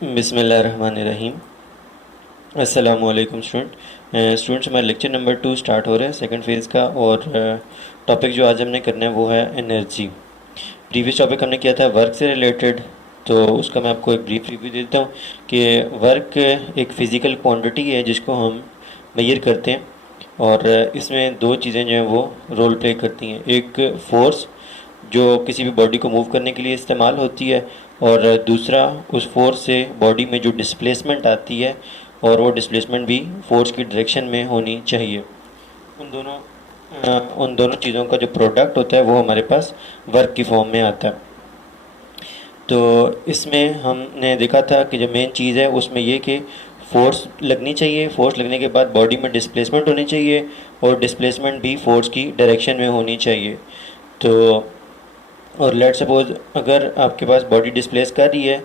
बिस्मिल्लाहिर्रहमानिर्रहीम। अस्सलामुअलैकुम स्टूडेंट्स, हमारा लेक्चर नंबर 2 स्टार्ट हो रहा है सेकंड फेज़ का। और टॉपिक जो आज हमने करना है वो है एनर्जी। प्रीवियस टॉपिक हमने किया था वर्क से रिलेटेड, तो उसका मैं आपको एक ब्रीफ रिव्यू देता हूँ कि वर्क एक फ़िज़िकल क्वांटिटी है जिसको हम मेजर करते हैं। और इसमें दो चीज़ें जो हैं वो रोल प्ले करती हैं। एक फोर्स जो किसी भी बॉडी को मूव करने के लिए इस्तेमाल होती है, और दूसरा उस फोर्स से बॉडी में जो डिस्प्लेसमेंट आती है, और वो डिस्प्लेसमेंट भी फोर्स की डायरेक्शन में होनी चाहिए। उन दोनों उन दोनों चीज़ों का जो प्रोडक्ट होता है वो हमारे पास वर्क की फॉर्म में आता है। तो इसमें हमने देखा था कि जो मेन चीज़ है उसमें ये कि फोर्स लगनी चाहिए, फोर्स लगने के बाद बॉडी में डिस्प्लेसमेंट होनी चाहिए, और डिस्प्लेसमेंट भी फोर्स की डायरेक्शन में होनी चाहिए। तो और लेट सपोज अगर आपके पास बॉडी डिस्प्लेस कर रही है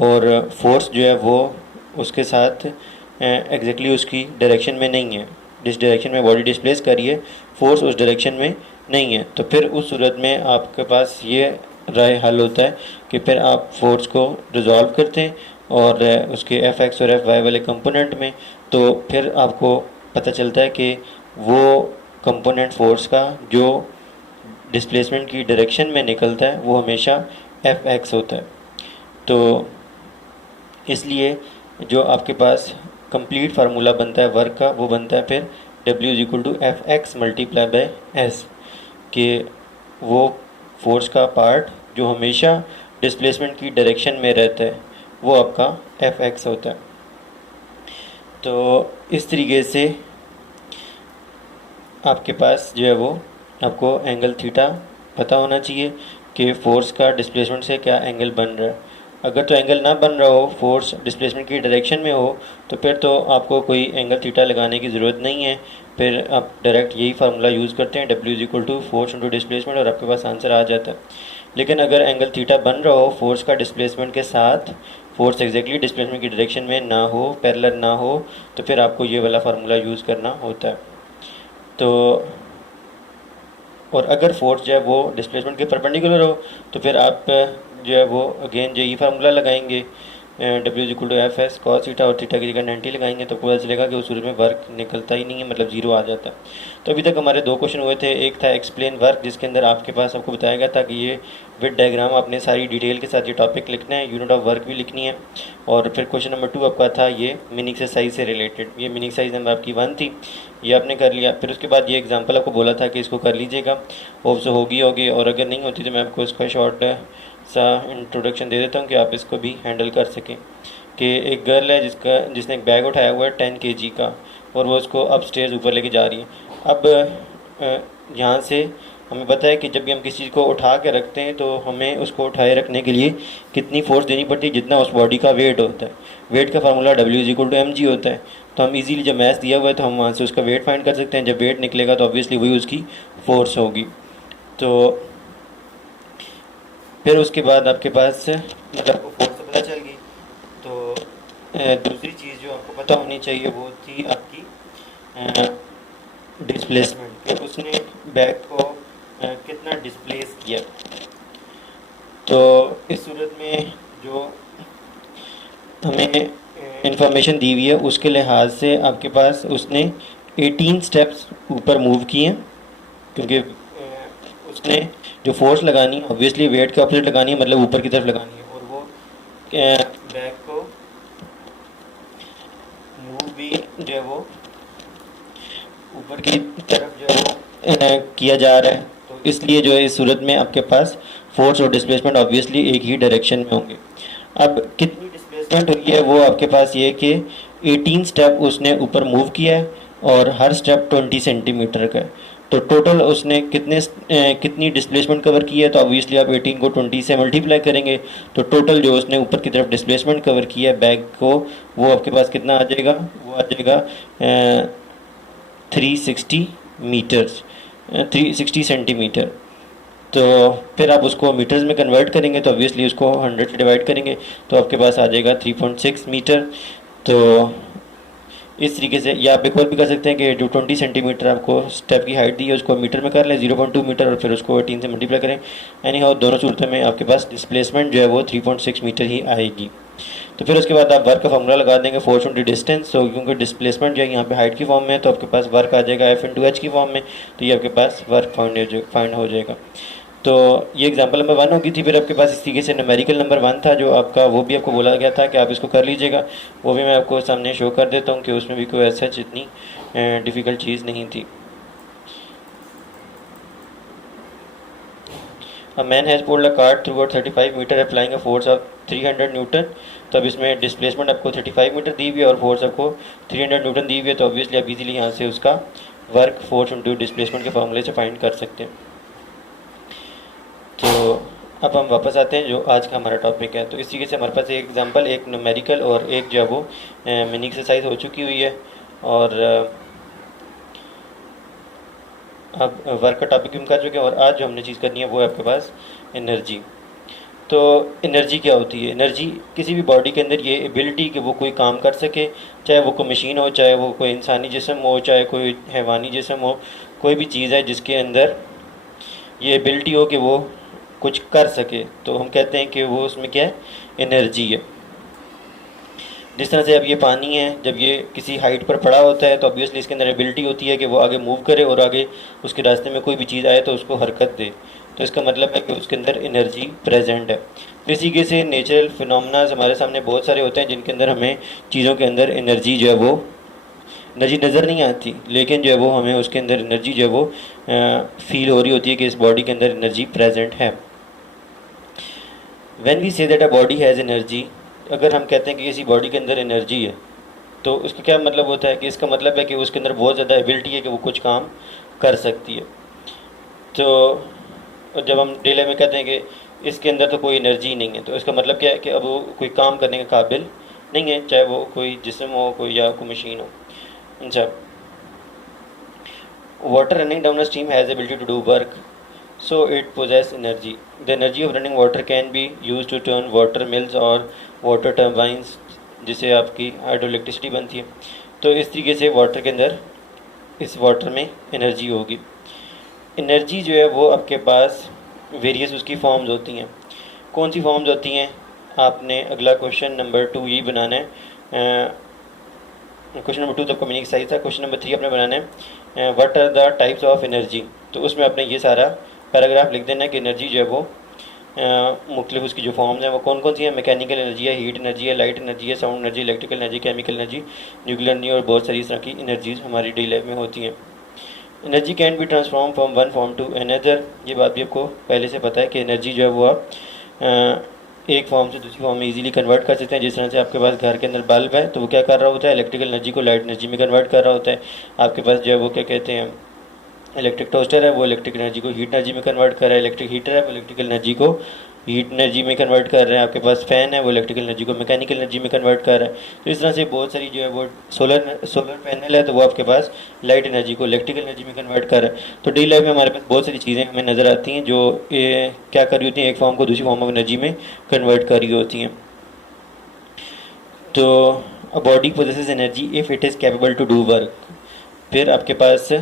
और फोर्स जो है वो उसके साथ एग्जैक्टली उसकी डायरेक्शन में नहीं है, जिस डायरेक्शन में बॉडी डिस्प्लेस कर रही है फोर्स उस डायरेक्शन में नहीं है, तो फिर उस सूरत में आपके पास ये राय हल होता है कि फिर आप फोर्स को रिजॉल्व करते हैं और उसके एफ एक्स और एफ वाई वाले कंपोनेंट में। तो फिर आपको पता चलता है कि वो कंपोनेंट फोर्स का जो डिस्प्लेसमेंट की डायरेक्शन में निकलता है वो हमेशा एफ एक्स होता है। तो इसलिए जो आपके पास कंप्लीट फार्मूला बनता है वर्क का वो बनता है फिर W is equal to F X multiply by S, कि वो फोर्स का पार्ट जो हमेशा डिस्प्लेसमेंट की डायरेक्शन में रहता है वो आपका एफ एक्स होता है। तो इस तरीके से आपके पास जो है वो आपको एंगल थीटा पता होना चाहिए कि फ़ोर्स का डिस्प्लेसमेंट से क्या एंगल बन रहा है। अगर तो एंगल ना बन रहा हो, फोर्स डिस्प्लेसमेंट की डायरेक्शन में हो, तो फिर तो आपको कोई एंगल थीटा लगाने की ज़रूरत नहीं है। फिर आप डायरेक्ट यही फार्मूला यूज़ करते हैं W is equal to force into displacement, और आपके पास आंसर आ जाता है। लेकिन अगर एंगल थीटा बन रहा हो फोर्स का डिस्प्लेसमेंट के साथ, फोर्स एग्जैक्टली डिस्प्लेसमेंट की डायरेक्शन में ना हो, पैरेलल ना हो, तो फिर आपको ये वाला फार्मूला यूज़ करना होता है। तो और अगर फोर्स जो है वो डिस्प्लेसमेंट के परपेंडिकुलर हो, तो फिर आप जो है वो अगेन जो ये फार्मूला लगाएंगे W is equal to F S cos theta, और थीटा की जगह 90 लगाएंगे, तो पता चलेगा कि उस सूरत में वर्क निकलता ही नहीं है, मतलब जीरो आ जाता है। तो अभी तक हमारे दो क्वेश्चन हुए थे। एक था एक्सप्लेन वर्क, जिसके अंदर आपके पास आपको बताया गया था कि ये विद डायग्राम आपने सारी डिटेल के साथ ये टॉपिक लिखना है, यूनिट ऑफ वर्क भी लिखनी है। और फिर क्वेश्चन नंबर 2 आपका था ये मिनी एक्सरसाइज से रिलेटेड, ये मिनी एक्सरसाइज नंबर आपकी 1 थी, ये आपने कर लिया। फिर उसके बाद ये एग्जांपल आपको बोला था कि इसको कर लीजिएगा, होप से होगी, और अगर नहीं होती तो मैं आपको इसका शॉर्ट सा इंट्रोडक्शन दे देता हूँ कि आप इसको भी हैंडल कर सकें। कि एक गर्ल है जिसने एक बैग उठाया हुआ है 10 kg का, और वो उसको अप स्टेयर्स ऊपर लेके जा रही है। अब यहाँ से हमें पता है कि जब भी हम किसी चीज़ को उठा के रखते हैं तो हमें उसको उठाए रखने के लिए कितनी फोर्स देनी पड़ती है, जितना उस बॉडी का वेट होता है। वेट का formula W is equal to M G होता है। तो हम इजीली, जब मैथ दिया हुआ है तो हम वहाँ से उसका वेट फाइंड कर सकते हैं। जब वेट निकलेगा तो ऑब्वियसली वही उसकी फोर्स होगी। तो फिर उसके बाद आपके पास मतलब आपको फोर्स तो पता चल गई। तो दूसरी चीज़ जो आपको पता होनी चाहिए वो थी आपकी डिस्प्लेसमेंट, कि उसने बैग को कितना डिस्प्लेस किया। तो इस सूरत में जो हमें इंफॉर्मेशन दी हुई है उसके लिहाज से आपके पास उसने 18 स्टेप्स ऊपर मूव किए हैं, क्योंकि उसने जो फोर्स लगानी है ऑब्वियसली वेट के ऑपोजिट लगानी है, मतलब ऊपर की तरफ लगानी है, और वो बैग को मूव भी जो है वो ऊपर की तरफ जो है वो किया जा रहा है। तो इसलिए जो है इस सूरत में आपके पास फोर्स और डिस्प्लेसमेंट ऑब्वियसली एक ही डायरेक्शन में होंगे। अब कितनी डिस्प्लेसमेंट हुई है वो आपके पास ये कि 18 स्टेप उसने ऊपर मूव किया है, और हर स्टेप 20 सेंटीमीटर का है। तो टोटल उसने कितनी डिस्प्लेसमेंट कवर की है, तो ऑब्वियसली आप 18 को 20 से मल्टीप्लाई करेंगे, तो टोटल जो उसने ऊपर की तरफ डिस्प्लेसमेंट कवर किया है बैग को, वो आपके पास कितना आ जाएगा, वो आ जाएगा 360 मीटर्स, 360 सेंटीमीटर। तो फिर आप उसको मीटर्स में कन्वर्ट करेंगे तो ऑब्वियसली उसको 100 से डिवाइड करेंगे, तो आपके पास आ जाएगा 3.6 मीटर। तो इस तरीके से, या आप एक और भी कर सकते हैं कि जो 20 सेंटीमीटर आपको स्टेप की हाइट दी है उसको मीटर में कर लें 0.2 मीटर, और फिर उसको 18 से मल्टीप्लाई करें। एनी हाउ दोनों सूरतों में आपके पास डिस्प्लेसमेंट जो है वो 3.6 मीटर ही आएगी। तो फिर उसके बाद आप वर्क का फॉर्मूला लगा देंगे, फोर्स इंटू डिस्टेंस। तो क्योंकि डिस्प्लेसमेंट जो है यहाँ पे हाइट की फॉर्म में है, तो आपके पास वर्क आ जाएगा एफ इंटू एच की फॉर्म में, तो ये आपके पास वर्क फाइंड हो जाएगा। तो ये एग्जांपल नंबर 1 होगी थी। फिर आपके पास इस तरीके से न्यूमेरिकल नंबर 1 था जो आपका, वो भी आपको बोला गया था कि आप इसको कर लीजिएगा। वो भी मैं आपको सामने शो कर देता हूँ कि उसमें भी कोई ऐसा इतनी डिफ़िकल्ट चीज़ नहीं थी। A man has pulled a cart through a 35 metre applying a force of 300 newton. तो अब इसमें डिस्प्लेसमेंट आपको 35 मीटर दी हुई है और फोर्स आपको 300 न्यूटन दी हुई है। तो ऑब्वियसली आप इजीली यहाँ से उसका वर्क फोर्स इंटू डिस्प्लेसमेंट के फॉर्मूले से फाइंड कर सकते हैं। तो अब हम वापस आते हैं जो आज का हमारा टॉपिक है। तो इस तरीके से हमारे पास एक एग्जांपल, एक न्यूमेरिकल और एक जो है वो मिनी एक्सरसाइज हो चुकी हुई है। और अब वर्क का टॉपिक भी हम कर चुके हैं और आज जो हमने चीज़ करनी है वो है आपके पास एनर्जी। तो एनर्जी क्या होती है? एनर्जी किसी भी बॉडी के अंदर ये एबिलिटी कि वो कोई काम कर सके, चाहे वो कोई मशीन हो, चाहे वो कोई इंसानी जिस्म हो, चाहे कोई हैवानी जिस्म हो, कोई भी चीज़ है जिसके अंदर ये एबिलिटी हो कि वो कुछ कर सके, तो हम कहते हैं कि वो उसमें क्या है, एनर्जी है। जिस तरह से अब ये पानी है, जब ये किसी हाइट पर पड़ा होता है तो ऑब्वियसली इसके अंदर एबिलिटी होती है कि वो आगे मूव करे और आगे उसके रास्ते में कोई भी चीज़ आए तो उसको हरकत दे। तो इसका मतलब है कि उसके अंदर एनर्जी प्रेजेंट है। तो इसी के से नेचुरल फिनोमेना हमारे सामने बहुत सारे होते हैं जिनके अंदर हमें चीज़ों के अंदर एनर्जी जो है वो एनर्जी नज़र नहीं आती, लेकिन जो है वो हमें उसके अंदर एनर्जी जो है वो फील हो रही होती है कि इस बॉडी के अंदर एनर्जी प्रेजेंट है। When we say that a body has energy, अगर हम कहते हैं कि किसी बॉडी के अंदर एनर्जी है तो उसका क्या मतलब होता है कि इसका मतलब है कि उसके अंदर बहुत ज़्यादा एबिलिटी है कि वो कुछ काम कर सकती है। तो जब हम डेली में कहते हैं कि इसके अंदर तो कोई एनर्जी नहीं है, तो इसका मतलब क्या है कि अब वो कोई काम करने के काबिल नहीं है, चाहे वो कोई जिस्म हो, कोई या कोई मशीन हो। अच्छा, water running down a stream has the ability to do work, so it possesses energy. The energy of running water can be used to turn water mills or water turbines, जिससे आपकी hydro electricity बनती है। तो इस तरीके से water के अंदर, इस वाटर में एनर्जी होगी। एनर्जी जो है वो आपके पास वेरियस उसकी फॉर्म्स होती हैं। कौन सी फॉर्म्स होती हैं? आपने अगला क्वेश्चन नंबर 2 यही बनाना है। क्वेश्चन नंबर 2 तो आपका मीनिंग सही था। क्वेश्चन नंबर 3 आपने बनाना है what are the types of energy. तो उसमें आपने ये सारा पैराग्राफ लिख देना है कि एनर्जी जो है वो मुख्तलिफ उसकी जो फॉर्म्स हैं वो कौन कौन सी हैं। मैकेनिकल एनर्जी है, हीट एनर्जी है, लाइट एनर्जी है, sound energy, electrical energy, chemical energy, nuclear energy और बहुत सारी इस तरह की एनर्जीज हमारी डेली लाइफ में होती हैं। Energy can be transform from one form to another. ये बात भी आपको पहले से पता है कि एनर्जी जो है वो आप एक फॉर्म से दूसरी फॉर्म में इजीली कन्वर्ट कर सकते हैं। जिस तरह से आपके पास घर के अंदर बल्ब है तो वो क्या कर रहा होता है, इलेक्ट्रिकल एनर्जी को लाइट एनर्जी में कन्वर्ट कर रहा होता है। आपके पास जो है वो क्या कहते हैं, इलेक्ट्रिक टोस्टर है, वो इलेक्ट्रिक एनर्जी को हीट एनर्जी में कन्वर्ट कर रहा है। इलेक्ट्रिक हीटर है, वो इलेक्ट्रिकल एनर्जी को हीट एनर्जी में कन्वर्ट कर रहे हैं। आपके पास फ़ैन है, वो इलेक्ट्रिकल एनर्जी को मैकेनिकल एनर्जी में कन्वर्ट कर रहा है। तो इस तरह से बहुत सारी जो है वो सोलर पैनल है तो वो आपके पास लाइट एनर्जी को इलेक्ट्रिकल एनर्जी में कन्वर्ट कर रहा है। तो डेली लाइफ में हमारे पास बहुत सारी चीज़ें हमें नज़र आती हैं जो क्या कर रही होती हैं, एक फॉर्म को दूसरी फॉर्म ऑफ एनर्जी में कन्वर्ट कर रही होती हैं। तो a body possesses energy if it is capable to do work. फिर आपके पास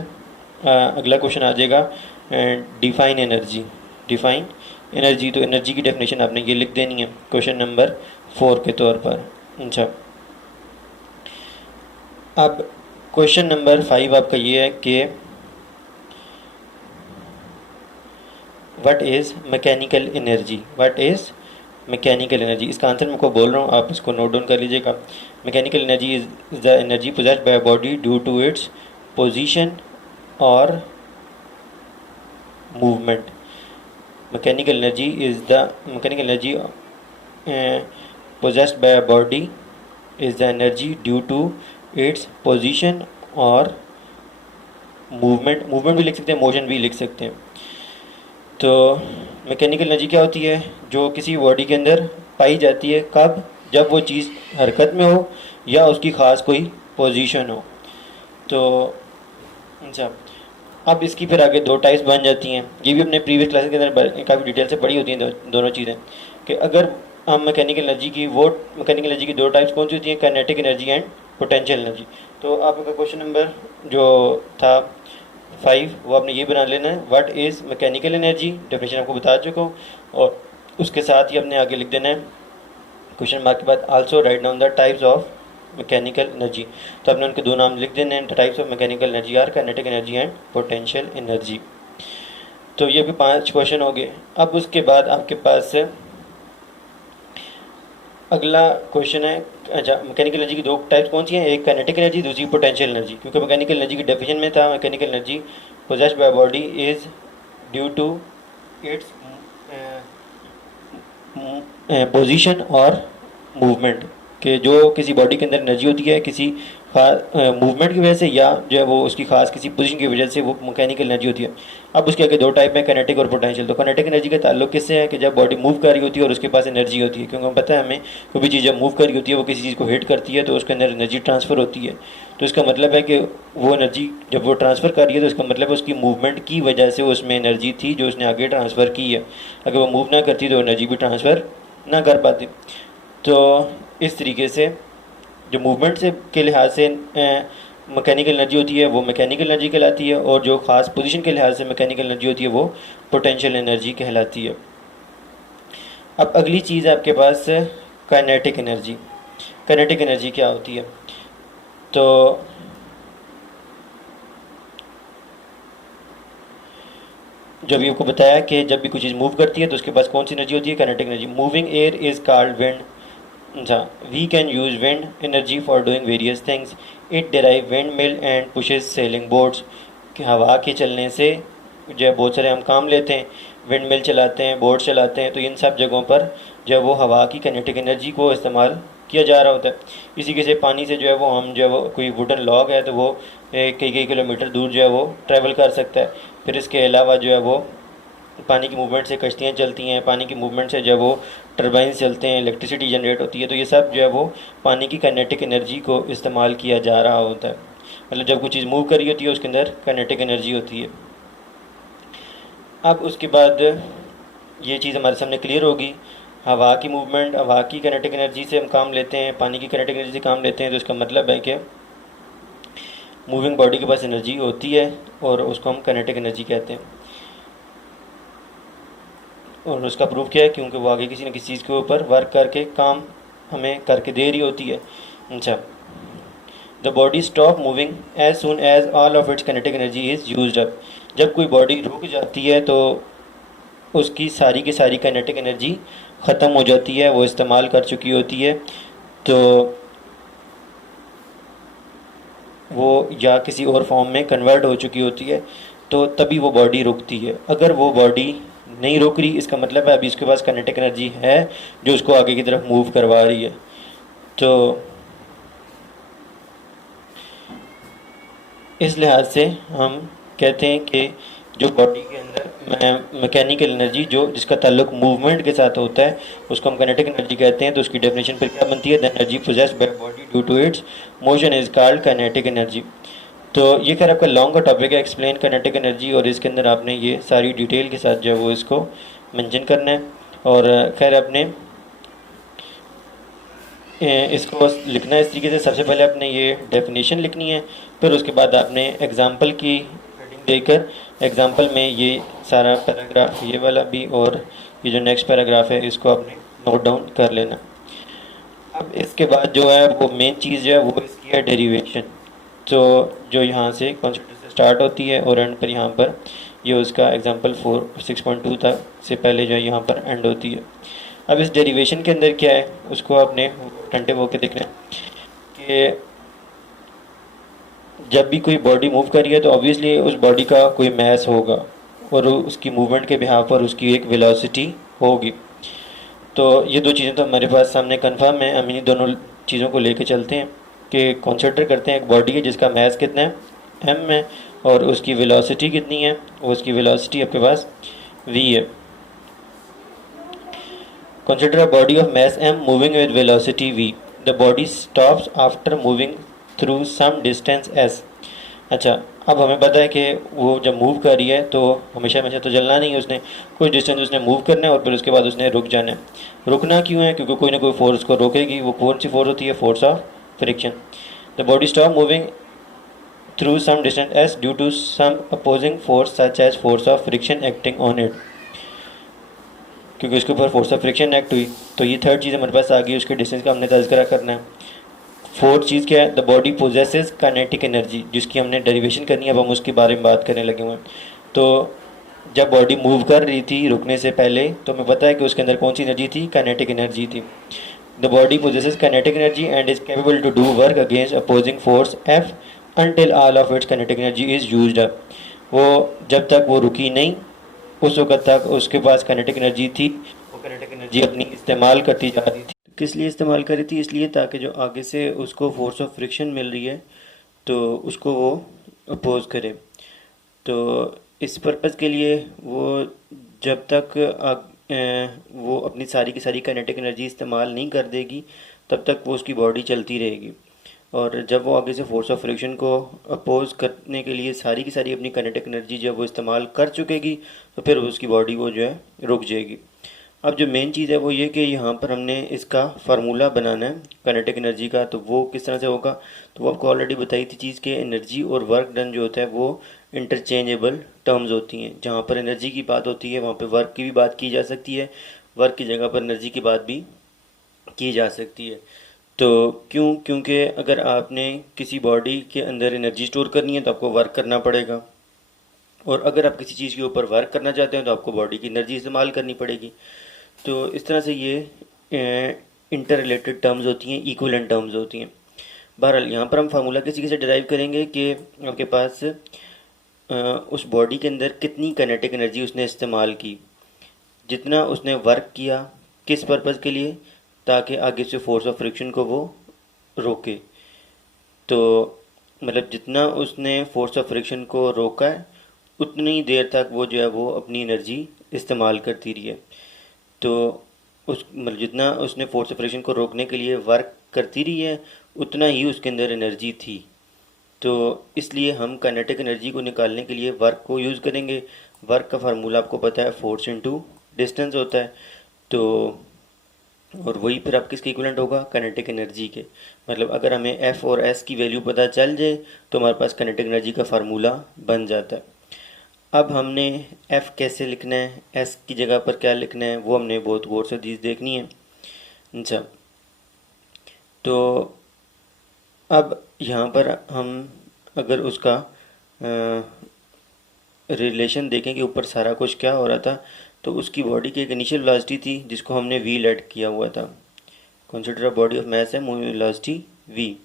अगला क्वेश्चन आ जाएगा डिफाइन एनर्जी। डिफाइन एनर्जी, तो एनर्जी की डेफिनेशन आपने ये लिख देनी है क्वेश्चन नंबर 4 के तौर पर। अच्छा, अब क्वेश्चन नंबर 5 आपका ये है कि what is mechanical energy. What is mechanical energy, इसका आंसर मैं आपको बोल रहा हूँ, आप इसको नोट डाउन कर लीजिएगा। Mechanical energy is the energy possessed by body due to its position और movement. Mechanical energy is the mechanical energy possessed by body is the energy due to its position और movement. Movement भी लिख सकते हैं, motion भी लिख सकते हैं। तो मैकेनिकल एनर्जी क्या होती है, जो किसी बॉडी के अंदर पाई जाती है, कब, जब वो चीज़ हरकत में हो या उसकी ख़ास कोई पोजीशन हो। तो अच्छा, अब इसकी फिर आगे दो टाइप्स बन जाती हैं। ये भी अपने प्रीवियस क्लासेस के अंदर काफ़ी डिटेल से पढ़ी होती हैं दोनों चीज़ें, कि अगर हम मैकेनिकल एनर्जी की दो टाइप्स कौन सी होती हैं, kinetic energy and potential energy. तो आपका क्वेश्चन नंबर जो था 5 वो आपने ये बना लेना है, what is mechanical energy, definition आपको बता चुका हूँ, और उसके साथ ही आपने आगे लिख देना है क्वेश्चन मार्क के बाद also write down the types of mechanical energy. तो आपने उनके दो नाम लिख देने हैं, types of mechanical energy are kinetic energy and potential energy. तो ये भी 5 क्वेश्चन हो गए। अब उसके बाद आपके पास अगला क्वेश्चन है, अच्छा मैकेनिकल एनर्जी की दो टाइप्स कौन सी हैं, एक काइनेटिक एनर्जी, दूसरी पोटेंशियल एनर्जी। क्योंकि मैकेनिकल एनर्जी की डेफिनेशन में था mechanical energy possessed by body is due to its position और मूवमेंट, कि जो किसी बॉडी के अंदर एनर्जी होती है किसी खास मूवमेंट की वजह से या जो है वो उसकी खास किसी पोजीशन की वजह से, वो मैकेनिकल एनर्जी होती है। अब उसके आगे दो टाइप है, काइनेटिक और पोटेंशियल। तो काइनेटिक एनर्जी का ताल्लुक किससे है कि जब बॉडी मूव कर रही होती है और उसके पास एनर्जी होती है, क्योंकि हम पता है हमें कोई भी चीज़ जब मूव कर रही होती है वो किसी चीज़ को हिट करती है तो उसके अंदर एनर्जी ट्रांसफ़र होती है। तो इसका मतलब है कि वो एनर्जी जब वो ट्रांसफ़र कर रही है तो इसका मतलब उसकी मूवमेंट की वजह से उसमें एनर्जी थी जो उसने आगे ट्रांसफ़र की है। अगर वो मूव ना करती तो एनर्जी भी ट्रांसफ़र ना कर पाती। तो इस तरीके से जो मूवमेंट से के लिहाज से मैकेनिकल एनर्जी होती है वो मैकेनिकल एनर्जी कहलाती है, और जो ख़ास पोजीशन के लिहाज से मैकेनिकल एनर्जी होती है वो पोटेंशियल एनर्जी कहलाती है। अब अगली चीज़ है आपके पास काइनेटिक एनर्जी। काइनेटिक एनर्जी क्या होती है, तो जब ये आपको बताया कि जब भी कोई चीज़ मूव करती है तो उसके पास कौन सी एनर्जी होती है, kinetic energy. Moving air is called wind. अच्छा, we can use wind energy for doing various things. It drive windmill and pushes sailing boats, कि हवा के चलने से जो है बहुत सारे हम काम लेते हैं, विंड मिल चलाते हैं, बोट चलाते हैं, तो इन सब जगहों पर जो है वो हवा की काइनेटिक एनर्जी को इस्तेमाल किया जा रहा होता है। इसी के से पानी से जो है वो हम जो है वो कोई वुडन लॉग है तो वो कई कई किलोमीटर दूर जो है वो ट्रैवल कर सकता है। फिर इसके अलावा जो है वो पानी की मूवमेंट से कश्तियाँ चलती हैं, पानी की मूवमेंट से जो है वो टर्बाइंस चलते हैं, इलेक्ट्रिसिटी जनरेट होती है। तो ये सब जो है वो पानी की काइनेटिक एनर्जी को इस्तेमाल किया जा रहा होता है। मतलब जब कोई चीज़ मूव कर रही होती है उसके अंदर काइनेटिक एनर्जी होती है। अब उसके बाद ये चीज़ हमारे सामने क्लियर होगी, हवा की मूवमेंट, हवा की काइनेटिक एनर्जी से हम काम लेते हैं, पानी की काइनेटिक एनर्जी से काम लेते हैं। तो इसका मतलब है कि मूविंग बॉडी के पास एनर्जी होती है और उसको हम काइनेटिक एनर्जी कहते हैं। और उसका प्रूफ क्या है, क्योंकि वो आगे किसी न किसी चीज़ के ऊपर वर्क करके काम हमें करके दे रही होती है। अच्छा, the body stop moving as soon as all of its kinetic energy is used up. जब कोई बॉडी रुक जाती है तो उसकी सारी की सारी काइनेटिक एनर्जी ख़त्म हो जाती है, वो इस्तेमाल कर चुकी होती है। तो वो या किसी और फॉर्म में कन्वर्ट हो चुकी होती है, तो तभी वो बॉडी रुकती है। अगर वो बॉडी नहीं रुक रही, इसका मतलब है अभी उसके पास काइनेटिक एनर्जी है जो उसको आगे की तरफ मूव करवा रही है। तो इस लिहाज से हम कहते हैं कि जो बॉडी के अंदर मैकेनिकल एनर्जी जो जिसका ताल्लुक मूवमेंट के साथ होता है उसको हम काइनेटिक एनर्जी कहते हैं। तो उसकी डेफिनेशन पर क्या बनती है, the energy possessed by body due to its motion is called kinetic energy. तो ये खैर आपका लॉन्ग का टॉपिक है, एक्सप्लेन काइनेटिक एनर्जी, और इसके अंदर आपने ये सारी डिटेल के साथ जो है वो इसको मेंशन करना है। और खैर आपने इसको लिखना है इस तरीके से, सबसे पहले आपने ये डेफिनेशन लिखनी है, फिर उसके बाद आपने एग्जांपल की हेडिंग देकर एग्जांपल में ये सारा पैराग्राफ, ये वाला भी और ये जो नेक्स्ट पैराग्राफ है इसको आपने नोट डाउन कर लेना। अब इसके बाद जो है वो मेन चीज़ जो है वो इसकी है डेरिवेशन। तो जो यहाँ से कॉन्सेप्ट से स्टार्ट होती है और एंड पर यहाँ पर ये उसका एग्जांपल 6.2 तक से पहले जो है यहाँ पर एंड होती है। अब इस डेरिवेशन के अंदर क्या है उसको आपने अटेंटिव होकर देखना है कि जब भी कोई बॉडी मूव कर रही है तो ऑब्वियसली उस बॉडी का कोई मैस होगा और उसकी मूवमेंट के बिहाव पर उसकी एक वेलोसिटी होगी। तो ये दो चीज़ें तो हमारे पास सामने कंफर्म है। हम इन्हीं दोनों चीज़ों को लेके चलते हैं कि कंसिडर करते हैं एक बॉडी है जिसका मैस कितना है, m है, और उसकी वेलोसिटी कितनी है, उसकी वेलोसिटी आपके पास v है। Consider a body of mass m moving with velocity v. The body stops after moving through some distance s. अच्छा, अब हमें पता है कि वो जब मूव कर रही है तो हमेशा हमेशा तो चलना नहीं है, उसने कुछ डिस्टेंस उसने मूव करना है और फिर उसके बाद उसने रुक जाना है। रुकना क्यों है, क्योंकि कोई ना कोई फोर्स को रोकेगी। वो कौन सी फोर्स होती है, force of friction. The body stop moving through some distance s due to some opposing force such as force of friction acting on it. क्योंकि उसके ऊपर फोर्स ऑफ फ्रिक्शन एक्ट हुई। तो ये थर्ड चीज़ हमारे पास आ गई, उसके डिस्टेंस का हमने तज़किरा करना है। फोर्थ चीज़ क्या है, the body possesses kinetic energy, जिसकी हमने डेरिवेशन करनी है, अब हम उसके बारे में बात करने लगे हुए हैं। तो जब बॉडी मूव कर रही थी रुकने से पहले, तो हमें पता है कि उसके अंदर कौन सी एनर्जी थी, काइनेटिक एनर्जी थी। The body possesses kinetic energy and is capable to do work against opposing force F until all of its kinetic energy is used up. वो जब तक वो रुकी नहीं, उस वक्त तक उसके पास काइनेटिक एनर्जी थी, वो काइनेटिक एनर्जी अपनी इस्तेमाल करती जा रही थी। किस लिए इस्तेमाल कर रही थी, इसलिए ताकि जो आगे से उसको फोर्स ऑफ फ्रिक्शन मिल रही है तो उसको वो अपोज करे। तो इस पर्पज़ के लिए वो जब तक वो अपनी सारी की सारी काइनेटिक एनर्जी इस्तेमाल नहीं कर देगी, तब तक वो उसकी बॉडी चलती रहेगी। और जब वो आगे से फोर्स ऑफ फ्रिक्शन को अपोज करने के लिए सारी की सारी अपनी काइनेटिक एनर्जी जब वो इस्तेमाल कर चुकेगी, तो फिर उसकी बॉडी वो जो है रुक जाएगी। अब जो मेन चीज़ है वो ये कि यहाँ पर हमने इसका फार्मूला बनाना है काइनेटिक एनर्जी का। तो वो किस तरह से होगा, तो वो आपको ऑलरेडी बताई थी चीज़ के एनर्जी और वर्क डन जो होता है वो इंटरचेंजेबल टर्म्स होती हैं। जहाँ पर एनर्जी की बात होती है वहाँ पे वर्क की भी बात की जा सकती है, वर्क की जगह पर एनर्जी की बात भी की जा सकती है। तो क्योंकि अगर आपने किसी बॉडी के अंदर एनर्जी स्टोर करनी है तो आपको वर्क करना पड़ेगा, और अगर आप किसी चीज़ के ऊपर वर्क करना चाहते हैं तो आपको बॉडी की एनर्जी इस्तेमाल करनी पड़ेगी। तो इस तरह से ये इंटर रिलेटेड टर्म्स होती हैं, इक्विवेलेंट टर्म्स होती हैं। बहरहाल यहाँ पर हम फार्मूला किसी से डिराइव करेंगे कि आपके पास उस बॉडी के अंदर कितनी काइनेटिक एनर्जी उसने इस्तेमाल की, जितना उसने वर्क किया, किस पर्पज़ के लिए, ताकि आगे से फोर्स ऑफ फ्रिक्शन को वो रोके। तो मतलब जितना उसने फोर्स ऑफ फ्रिक्शन को रोका है उतनी देर तक वो जो है वो अपनी एनर्जी इस्तेमाल करती रही है। तो उस मतलब जितना उसने फोर्स ऑफ फ्रिक्शन को रोकने के लिए वर्क करती रही है, उतना ही उसके अंदर एनर्जी थी। तो इसलिए हम काइनेटिक एनर्जी को निकालने के लिए वर्क को यूज़ करेंगे। वर्क का फार्मूला आपको पता है, फोर्स इनटू डिस्टेंस होता है। तो और वही फिर आप किसके इक्विवेलेंट होगा, काइनेटिक एनर्जी के। मतलब अगर हमें एफ और एस की वैल्यू पता चल जाए तो हमारे पास काइनेटिक एनर्जी का फार्मूला बन जाता है। अब हमने एफ कैसे लिखना है, एस की जगह पर क्या लिखना है, वो हमने बहुत गौर से चीज़ देखनी है। अच्छा, तो अब यहाँ पर हम अगर उसका रिलेशन देखें कि ऊपर सारा कुछ क्या हो रहा था, तो उसकी बॉडी की एक इनिशियल वेलोसिटी थी जिसको हमने वी लेट किया हुआ था। Consider a body of mass है, मूविंग वेलोसिटी वी।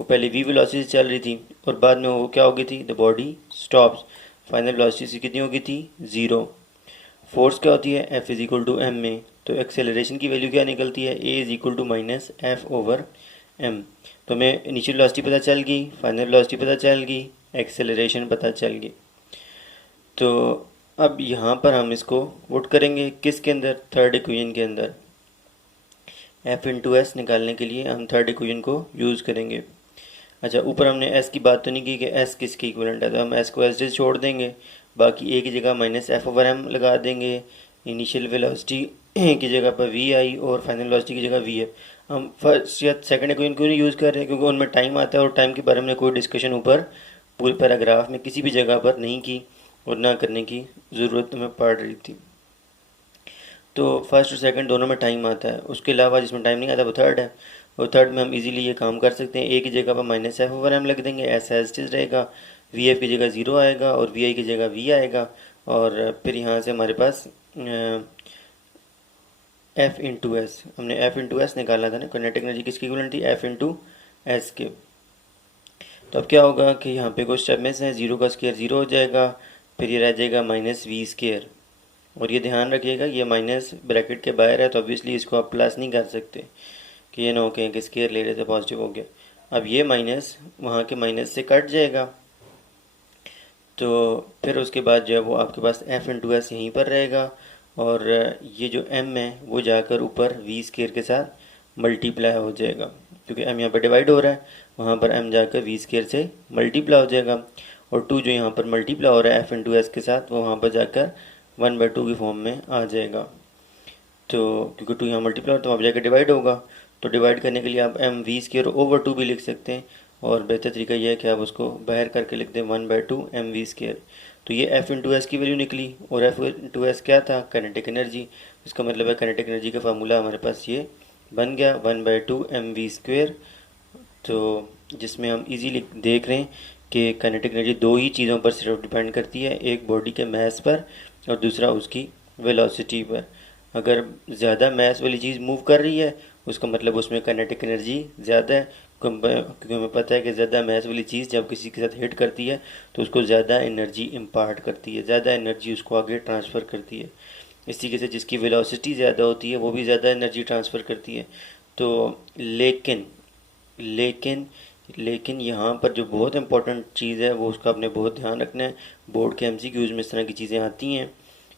वो पहले वी वेलोसिटी से चल रही थी और बाद में वो क्या हो गई थी, the body stops. Final velocity से कितनी हो गई थी, ज़ीरो। फोर्स क्या होती है, F is equal to M में। तो एक्सेलरेशन की वैल्यू क्या निकलती है, A is equal to minus F over M. तो हमें इनिशियल वेलोसिटी पता चल गई, फाइनल वेलोसिटी पता चल गई, एक्सेलरेशन पता चल गई। तो अब यहाँ पर हम इसको पुट करेंगे किसके अंदर, थर्ड इक्वेशन के अंदर। एफ इंटू एस निकालने के लिए हम थर्ड इक्वेशन को यूज़ करेंगे। अच्छा, ऊपर हमने एस की बात तो नहीं की कि एस किसकी इक्विवेलेंट है, तो हम एस को एस से छोड़ देंगे, बाकी ए की जगह माइनस एफ ओवर एम लगा देंगे। इनिशियल वेलोसिटी की जगह पर वी आई और फाइनल वेलोसिटी की जगह वी है। हम फर्स्ट या सेकंड इक्वेशन क्यों नहीं यूज़ कर रहे हैं, क्योंकि उनमें टाइम आता है और टाइम के बारे में कोई डिस्कशन ऊपर पूरे पैराग्राफ में किसी भी जगह पर नहीं की और ना करने की ज़रूरत हमें पड़ रही थी। तो फर्स्ट और सेकंड दोनों में टाइम आता है, उसके अलावा जिसमें टाइम नहीं आता वो थर्ड है। और थर्ड में हम इजीली ये काम कर सकते हैं, ए की जगह पर माइनस एफ ओवर एम लग देंगे, एस एज रहेगा, वी एफ की जगह ज़ीरो आएगा और वी आई की जगह वी आएगा। और फिर यहाँ से हमारे पास एफ इंटू एस, हमने एफ इंटू एस निकाला था ना, काइनेटिक एनर्जी किसकी इक्विवेलेंट थी, एफ इंटू एस के। तो अब क्या होगा कि यहाँ पे कुछ स्टेप मिस है, ज़ीरो का स्केयर ज़ीरो हो जाएगा, फिर ये रह जाएगा माइनस वी स्केयर। और ये ध्यान रखिएगा ये माइनस ब्रैकेट के बाहर है, तो ऑब्वियसली इसको आप प्लस नहीं कर सकते कि ये ना हो कि स्केयर ले रहे थे पॉजिटिव हो गया। अब ये माइनस वहाँ के माइनस से कट जाएगा, तो फिर उसके बाद जो है वो आपके पास एफ इंटू एस यहीं पर रहेगा, और ये जो एम है वो जाकर ऊपर वी स्केयर के साथ मल्टीप्लाई हो जाएगा, क्योंकि एम यहाँ पर डिवाइड हो रहा है, वहाँ पर एम जाकर वी स्केयर से मल्टीप्लाई हो जाएगा। और टू जो यहाँ पर मल्टीप्लाई हो रहा है एफ इंटू एस के साथ, वो वहाँ पर जाकर 1/2 की फॉर्म में आ जाएगा। तो क्योंकि टू यहाँ मल्टीप्लाई तो वहाँ पर जाकर डिवाइड होगा, तो डिवाइड करने के लिए आप M V square over two भी लिख सकते हैं, और बेहतर तरीका यह है कि आप उसको बाहर करके लिख दें 1/2 एम वी स्केयर। तो ये एफ इंटू एस की वैल्यू निकली, और एफ इंटू एस क्या था, काइनेटिक एनर्जी। इसका मतलब है काइनेटिक एनर्जी का फार्मूला हमारे पास ये बन गया 1/2 mv²। तो जिसमें हम इजीली देख रहे हैं कि काइनेटिक एनर्जी दो ही चीज़ों पर सिर्फ डिपेंड करती है, एक बॉडी के मास पर और दूसरा उसकी वेलोसिटी पर। अगर ज़्यादा मास वाली चीज़ मूव कर रही है उसका मतलब उसमें काइनेटिक एनर्जी ज़्यादा है, क्योंकि हमें पता है कि ज़्यादा मास वाली चीज़ जब किसी के साथ हिट करती है तो उसको ज़्यादा एनर्जी इम्पार्ट करती है, ज़्यादा एनर्जी उसको आगे ट्रांसफ़र करती है। इस तरीके से जिसकी वेलोसिटी ज़्यादा होती है वो भी ज़्यादा एनर्जी ट्रांसफ़र करती है। तो लेकिन लेकिन लेकिन यहाँ पर जो बहुत इंपॉर्टेंट चीज़ है वो उसका आपने बहुत ध्यान रखना है। बोर्ड के एमसीक्यूज में इस तरह की चीज़ें आती हैं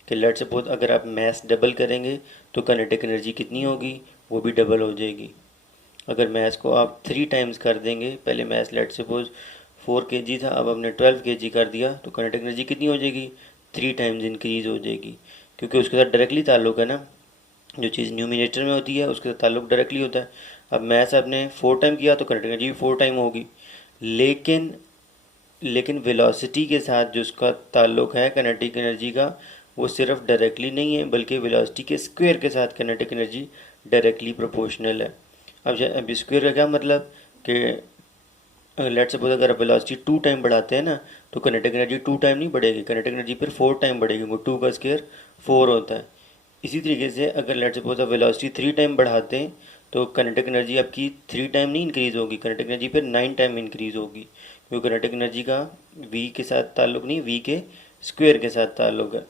कि लेट सपोज अगर आप मैस डबल करेंगे तो काइनेटिक एनर्जी कितनी होगी, वो भी डबल हो जाएगी। अगर मैस को आप 3 टाइम्स कर देंगे, पहले मैस लेट सपोज 4 kg था, अब आपने 12 kg कर दिया, तो काइनेटिक एनर्जी कितनी हो जाएगी, 3 टाइम्स इंक्रीज़ हो जाएगी, क्योंकि उसके साथ डायरेक्टली ताल्लुक है ना। जो चीज़ न्यूमिनेटर में होती है उसके साथ ताल्लुक डायरेक्टली होता है। अब मैथ आपने 4 टाइम किया तो काइनेटिक एनर्जी भी 4 टाइम होगी। लेकिन लेकिन वेलोसिटी के साथ जो उसका ताल्लुक है काइनेटिक एनर्जी का, वो सिर्फ डायरेक्टली नहीं है बल्कि वेलोसिटी के स्क्वायर के साथ काइनेटिक एनर्जी डायरेक्टली प्रोपोर्शनल है। अब स्क्वायर का क्या मतलब कि लेट सपोज अगर आप वेलोसिटी 2 टाइम बढ़ाते हैं ना तो काइनेटिक एनर्जी 2 टाइम नहीं बढ़ेगी, काइनेटिक एनर्जी फिर 4 टाइम बढ़ेगी, वो 2 का स्क्वायर 4 होता है। इसी तरीके से अगर लेट सपोज आप वेलोसिटी 3 टाइम बढ़ाते हैं तो काइनेटिक एनर्जी आपकी 3 टाइम नहीं इंक्रीज़ होगी, काइनेटिक एनर्जी फिर 9 टाइम इंक्रीज़ होगी, क्योंकि काइनेटिक एनर्जी का वी के साथ ताल्लुक नहीं, वी के स्क्वायर के साथ ताल्लुक है।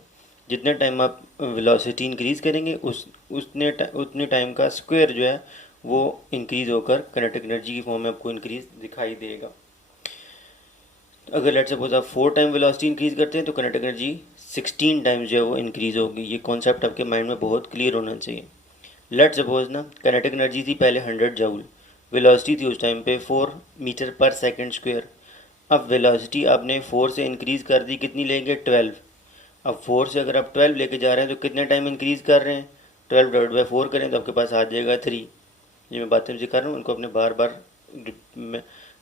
जितने टाइम आप वेलोसिटी इंक्रीज़ करेंगे उतने टाइम का स्क्वायर जो है वो इंक्रीज़ होकर काइनेटिक एनर्जी की फॉर्म में आपको इंक्रीज़ दिखाई देगा। अगर लेट सपोज आप 4 टाइम वेलोसिटी इंक्रीज़ करते हैं तो काइनेटिक एनर्जी 16 टाइम्स जो है वो इंक्रीज़ होगी। ये कॉन्सेप्ट आपके माइंड में बहुत क्लियर होना चाहिए। लेट सपोज ना काइनेटिक एनर्जी थी पहले 100 जूल, वेलोसिटी थी उस टाइम पे 4 मीटर पर सेकंड स्क्वायर। अब वेलोसिटी आपने 4 से इंक्रीज़ कर दी, कितनी लेंगे, 12। अब 4 से अगर आप 12 लेके जा रहे हैं तो कितने टाइम इंक्रीज़ कर रहे हैं, 12/4 करें तो आपके पास आ जाएगा 3। ये मैं बातें सिखा रहा हूँ, उनको अपने बार बार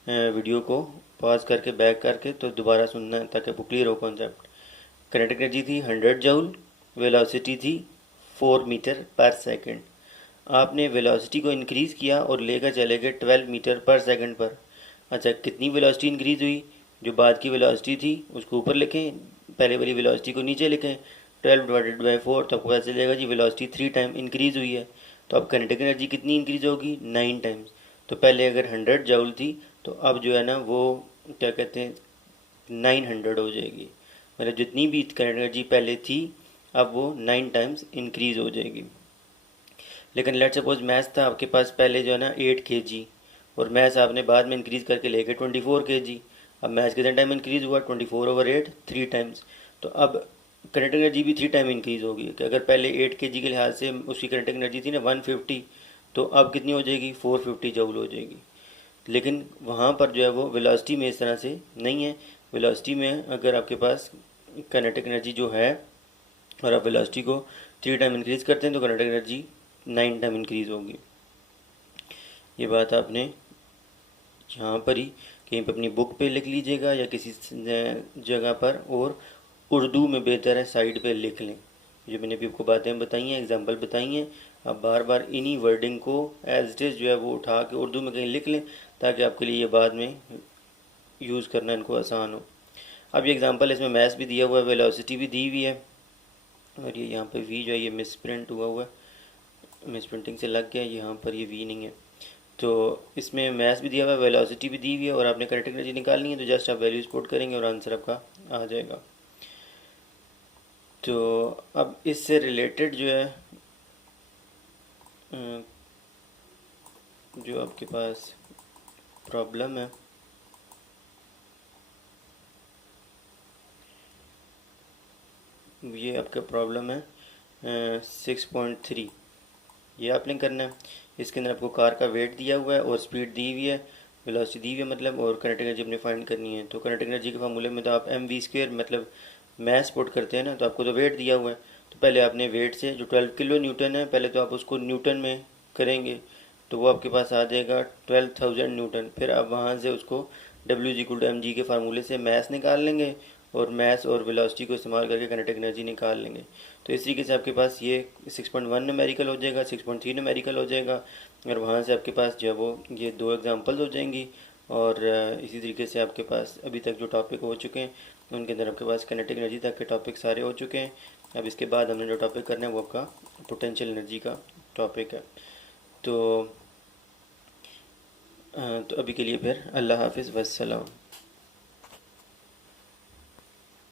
वीडियो को पॉज करके बैक करके तो दोबारा सुनना है ताकि आपको क्लियर हो कॉन्सेप्ट। काइनेटिक एनर्जी थी 100 जूल, वेलोसिटी थी 4 मीटर पर सेकंड। आपने वेलोसिटी को इंक्रीज़ किया और लेकर चले गए 12 मीटर पर सेकंड पर। अच्छा, कितनी वेलोसिटी इंक्रीज़ हुई, जो बाद की वेलोसिटी थी उसको ऊपर लिखें, पहले वाली वेलोसिटी को नीचे लिखें, 12/4, तो आपको पता चलेगा जी वेलोसिटी 3 टाइम इंक्रीज़ हुई है। तो अब काइनेटिक एनर्जी कितनी इंक्रीज़ होगी, 9 टाइम्स। तो पहले अगर 100 जूल थी तो अब जो है ना वो क्या कहते हैं 900 हो जाएगी, मतलब जितनी भी काइनेटिक एनर्जी पहले थी अब वो 9 टाइम्स इंक्रीज़ हो जाएगी। लेकिन लेट सपोज मैथ्स था आपके पास पहले जो है ना 8 kg, और मैथ्स आपने बाद में इंक्रीज़ करके ले गए 24 kg। अब मैथ्स कितने टाइम इंक्रीज़ हुआ, 24/8, 3 टाइम्स। तो अब काइनेटिक एनर्जी भी 3 टाइम इंक्रीज़ होगी, कि अगर पहले 8 kg के लिहाज से उसकी काइनेटिक एनर्जी थी ना 150, तो अब कितनी हो जाएगी, 450 जूल हो जाएगी। लेकिन वहाँ पर जो है वो वेलोसिटी में इस तरह से नहीं है। वेलोसिटी में अगर आपके पास काइनेटिक एनर्जी जो है और आप वेलोसिटी को 3 टाइम इंक्रीज़ करते हैं तो काइनेटिक एनर्जी 9 टाइम इंक्रीज़ होगी। ये बात आपने यहाँ पर ही कहीं पर अपनी बुक पे लिख लीजिएगा या किसी जगह पर, और उर्दू में बेहतर है साइड पे लिख लें। जो मैंने अभी आपको बातें बताई हैं, एग्जांपल बताई हैं, आप बार बार इन्हीं वर्डिंग को एज इट इज़ जो है वो उठा के उर्दू में कहीं लिख लें ताकि आपके लिए ये बाद में यूज़ करना इनको आसान हो। अब ये एग्जांपल इसमें मैथ्स भी दिया हुआ है, वेलोसिटी भी दी हुई है, और ये यहाँ पर वी जो है ये मिस प्रिंट हुआ हुआ है, मिस प्रिंटिंग से लग गया, यहाँ पर ये वी नहीं है। तो इसमें मैथ्स भी दिया हुआ है, वेलोसिटी भी दी हुई है, और आपने काइनेटिक एनर्जी निकालनी है तो जस्ट आप वैल्यूज पुट करेंगे और आंसर आपका आ जाएगा। तो अब इससे रिलेटेड जो है जो आपके पास प्रॉब्लम है ये आपका प्रॉब्लम है 6.3, ये आपने करना है। इसके अंदर आपको कार का वेट दिया हुआ है और स्पीड दी हुई है, वेलोसिटी दी हुई है मतलब, और काइनेटिक एनर्जी अपने फाइंड करनी है। तो काइनेटिक एनर्जी के फार्मूले में तो आप mv² मतलब मैस पुट करते हैं ना, तो आपको तो वेट दिया हुआ है, तो पहले आपने वेट से जो 12 किलो न्यूटन है पहले तो आप उसको न्यूटन में करेंगे, तो वो आपके पास आ जाएगा 12,000 न्यूटन। फिर आप वहाँ से उसको W = mg के फार्मूले से मैस निकाल लेंगे और मैस और वेलोसिटी को इस्तेमाल करके काइनेटिक एनर्जी निकाल लेंगे। तो इस तरीके से आपके पास ये 6.1 न्यूमेरिकल हो जाएगा, 6.3 न्यूमेरिकल हो जाएगा, और वहाँ से आपके पास जो है वो ये 2 एग्जांपल्स हो जाएंगी। और इसी तरीके से आपके पास अभी तक जो टॉपिक हो चुके हैं उनके अंदर आपके पास काइनेटिक एनर्जी तक के टॉपिक सारे हो चुके हैं। अब इसके बाद हमने जो टॉपिक करना है वो आपका पोटेंशियल एनर्जी का टॉपिक है। तो अभी के लिए फिर अल्लाह हाफिज़ वस्सलाम।